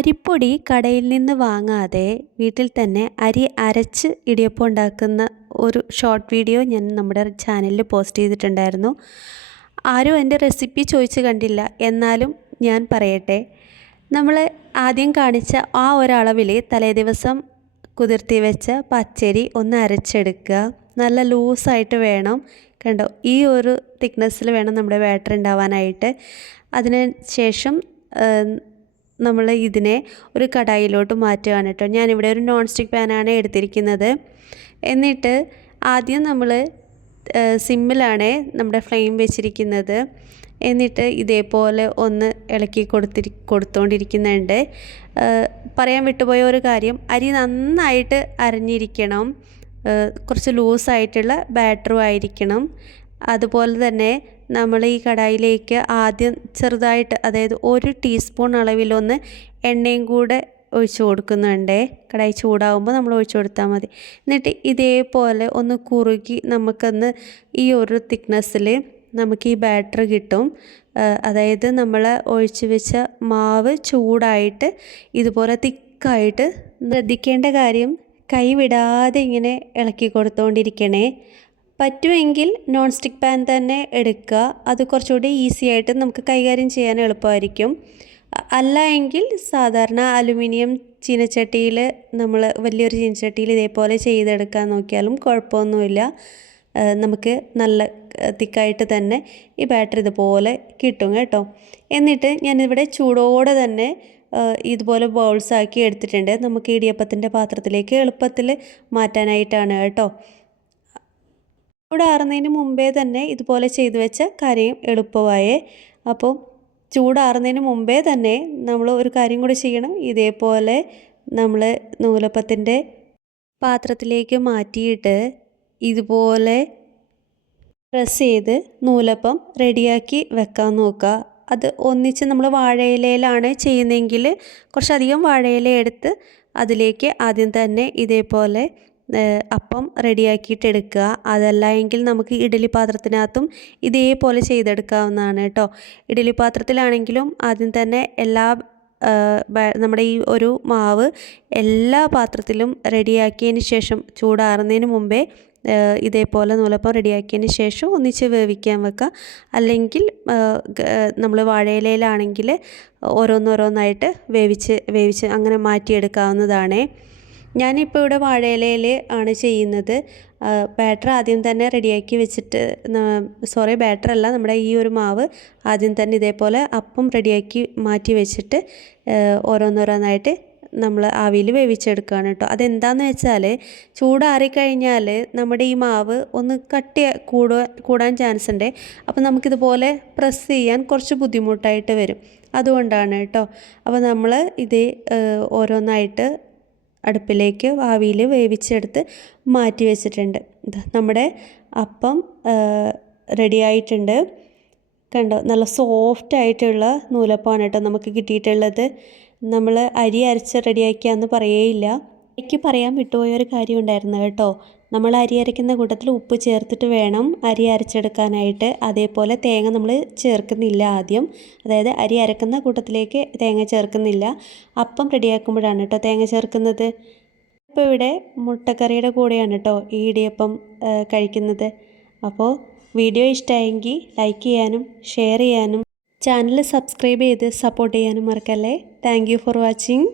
അരിപ്പൊടി കടയിൽ നിന്ന് വാങ്ങാതെ വീട്ടിൽ തന്നെ അരി അരച്ച് ഇടിയപ്പം ഉണ്ടാക്കുന്ന ഒരു ഷോർട്ട് വീഡിയോ ഞാൻ നമ്മുടെ ചാനലിൽ പോസ്റ്റ് ചെയ്തിട്ടുണ്ടായിരുന്നു. ആരും എൻ്റെ റെസിപ്പി ചോദിച്ച് കണ്ടില്ല, എന്നാലും ഞാൻ പറയട്ടെ. നമ്മൾ ആദ്യം കാണിച്ച ആ ഒരളവിൽ തലേദിവസം കുതിർത്തി വെച്ച പച്ചരി ഒന്ന് അരച്ചെടുക്കുക. നല്ല ലൂസായിട്ട് വേണം, കണ്ടോ, ഈ ഒരു തിക്നെസ്സിൽ വേണം നമ്മുടെ ബാറ്റർ ഉണ്ടാവാനായിട്ട്. അതിന് ശേഷം നമ്മൾ ഇതിനെ ഒരു കടായിലോട്ട് മാറ്റുകയാണ് കേട്ടോ. ഞാനിവിടെ ഒരു നോൺ സ്റ്റിക്ക് പാനാണ് എടുത്തിരിക്കുന്നത്. എന്നിട്ട് ആദ്യം നമ്മൾ സിമ്മിലാണ് നമ്മുടെ ഫ്ലെയിം വെച്ചിരിക്കുന്നത്. എന്നിട്ട് ഇതേപോലെ ഒന്ന് ഇളക്കി കൊടുത്തുകൊണ്ടിരിക്കുന്നുണ്ട്. പറയാൻ വിട്ടുപോയ ഒരു കാര്യം, അരി നന്നായിട്ട് അരഞ്ഞിരിക്കണം, കുറച്ച് ലൂസായിട്ടുള്ള ബാറ്ററും ആയിരിക്കണം. അതുപോലെ തന്നെ നമ്മൾ ഈ കടായിലേക്ക് ആദ്യം ചെറുതായിട്ട്, അതായത് 1 ടീസ്പൂൺ അളവിലൊന്ന് എണ്ണയും കൂടെ ഒഴിച്ച് കൊടുക്കുന്നുണ്ട്. കടായി ചൂടാകുമ്പോൾ നമ്മൾ ഒഴിച്ചു കൊടുത്താൽ മതി. എന്നിട്ട് ഇതേപോലെ ഒന്ന് കുറുകി നമുക്കൊന്ന് ഈ ഒരു തിക്നെസ്സിൽ നമുക്ക് ഈ ബാറ്റർ കിട്ടും. അതായത് നമ്മൾ ഒഴിച്ച് വെച്ച മാവ് ചൂടായിട്ട് ഇതുപോലെ തിക്കായിട്ട്. ശ്രദ്ധിക്കേണ്ട കാര്യം, കൈ വിടാതെ ഇങ്ങനെ ഇളക്കി കൊടുത്തുകൊണ്ടിരിക്കണേ. പറ്റുമെങ്കിൽ നോൺ സ്റ്റിക്ക് പാൻ തന്നെ എടുക്കുക, അത് കുറച്ചുകൂടി ഈസി ആയിട്ട് നമുക്ക് കൈകാര്യം ചെയ്യാൻ എളുപ്പമായിരിക്കും. അല്ല എങ്കിൽ സാധാരണ അലുമിനിയം ചീനച്ചട്ടിയിൽ, നമ്മൾ വലിയൊരു ചീനച്ചട്ടിയിൽ ഇതേപോലെ ചെയ്തെടുക്കാൻ നോക്കിയാലും കുഴപ്പമൊന്നുമില്ല. നമുക്ക് നല്ല തിക്കായിട്ട് തന്നെ ഈ ബാറ്റർ ഇതുപോലെ കിട്ടും കേട്ടോ. എന്നിട്ട് ഞാനിവിടെ ചൂടോടെ തന്നെ ഇതുപോലെ ബൗൾസാക്കി എടുത്തിട്ടുണ്ട്. നമുക്ക് ഇടിയപ്പത്തിൻ്റെ പാത്രത്തിലേക്ക് എളുപ്പത്തിൽ മാറ്റാനായിട്ടാണ് കേട്ടോ. ചൂടാറുന്നതിന് മുമ്പേ തന്നെ ഇതുപോലെ ചെയ്തു വെച്ച കാര്യം എളുപ്പമായേ. അപ്പോൾ ചൂടാറുന്നതിന് മുമ്പേ തന്നെ നമ്മൾ ഒരു കാര്യം കൂടി ചെയ്യണം. ഇതേപോലെ നമ്മൾ നൂലപ്പത്തിൻ്റെ പാത്രത്തിലേക്ക് മാറ്റിയിട്ട് ഇതുപോലെ പ്രസ് ചെയ്ത് നൂലപ്പം റെഡിയാക്കി വെക്കാൻ നോക്കുക. അത് ഒന്നിച്ച് നമ്മൾ വാഴയിലയിലാണ് ചെയ്യുന്നതെങ്കിൽ കുറച്ചധികം വാഴയില എടുത്ത് അതിലേക്ക് ആദ്യം തന്നെ ഇതേപോലെ അപ്പം റെഡിയാക്കിയിട്ട് എടുക്കുക. അതല്ല എങ്കിൽ നമുക്ക് ഇഡ്ഡലി പാത്രത്തിനകത്തും ഇതേപോലെ ചെയ്തെടുക്കാവുന്നതാണ് കേട്ടോ. ഇഡ്ഡലി പാത്രത്തിലാണെങ്കിലും ആദ്യം തന്നെ നമ്മുടെ ഈ ഒരു മാവ് എല്ലാ പാത്രത്തിലും റെഡിയാക്കിയതിന് ശേഷം ചൂടാറുന്നതിന് മുമ്പേ ഇതേപോലെ നൂലപ്പം റെഡിയാക്കിയതിന് ശേഷം ഒന്നിച്ച് വേവിക്കാൻ വെക്കുക. അല്ലെങ്കിൽ നമ്മൾ വാഴയിലയിലാണെങ്കിൽ ഓരോന്നോരോന്നായിട്ട് വേവിച്ച് അങ്ങനെ മാറ്റിയെടുക്കാവുന്നതാണ്. ഞാനിപ്പോൾ ഇവിടെ വാഴയിലയിൽ ആണ് ചെയ്യുന്നത്. ബാറ്റർ ആദ്യം തന്നെ റെഡിയാക്കി വെച്ചിട്ട്, ബാറ്റർ അല്ല, നമ്മുടെ ഈ ഒരു മാവ് ആദ്യം തന്നെ ഇതേപോലെ അപ്പം റെഡിയാക്കി മാറ്റി വെച്ചിട്ട് ഓരോന്നോരോന്നായിട്ട് നമ്മൾ ആവിയിൽ വേവിച്ചെടുക്കുകയാണ് കേട്ടോ. അതെന്താണെന്ന് വെച്ചാൽ, ചൂടാറിക്കഴിഞ്ഞാൽ നമ്മുടെ ഈ മാവ് ഒന്ന് കട്ടി കൂടാൻ ചാൻസ് ഉണ്ട്. അപ്പോൾ നമുക്കിതുപോലെ പ്രസ് ചെയ്യാൻ കുറച്ച് ബുദ്ധിമുട്ടായിട്ട് വരും. അതുകൊണ്ടാണ് കേട്ടോ. അപ്പോൾ നമ്മൾ ഇത് ഓരോന്നായിട്ട് അടുപ്പിലേക്ക് ആവിയിൽ വേവിച്ചെടുത്ത് മാറ്റി വെച്ചിട്ടുണ്ട്. നമ്മുടെ അപ്പം റെഡി ആയിട്ടുണ്ട്. കണ്ടോ, നല്ല സോഫ്റ്റ് ആയിട്ടുള്ള നൂലപ്പമാണ് കേട്ടോ നമുക്ക് കിട്ടിയിട്ടുള്ളത്. നമ്മൾ അരി അരച്ച് റെഡിയാക്കിയാന്ന് പറയേയില്ല. എനിക്ക് പറയാൻ വിട്ടുപോയൊരു കാര്യം ഉണ്ടായിരുന്നു കേട്ടോ. നമ്മൾ അരി അരയ്ക്കുന്ന കൂട്ടത്തിൽ ഉപ്പ് ചേർത്തിട്ട് വേണം അരി അരച്ചെടുക്കാനായിട്ട്. അതേപോലെ തേങ്ങ നമ്മൾ ചേർക്കുന്നില്ല ആദ്യം, അതായത് അരി അരക്കുന്ന കൂട്ടത്തിലേക്ക് തേങ്ങ ചേർക്കുന്നില്ല. അപ്പം റെഡിയാക്കുമ്പോഴാണ് കേട്ടോ തേങ്ങ ചേർക്കുന്നത്. ഇപ്പോൾ ഇവിടെ മുട്ടക്കറിയുടെ കൂടെയാണ് കേട്ടോ ഈ ഇടിയപ്പം കഴിക്കുന്നത്. അപ്പോൾ വീഡിയോ ഇഷ്ടമായെങ്കിൽ ലൈക്ക് ചെയ്യാനും ഷെയർ ചെയ്യാനും ചാനൽ സബ്സ്ക്രൈബ് ചെയ്ത് സപ്പോർട്ട് ചെയ്യാനും മറക്കല്ലേ. Thank you for watching.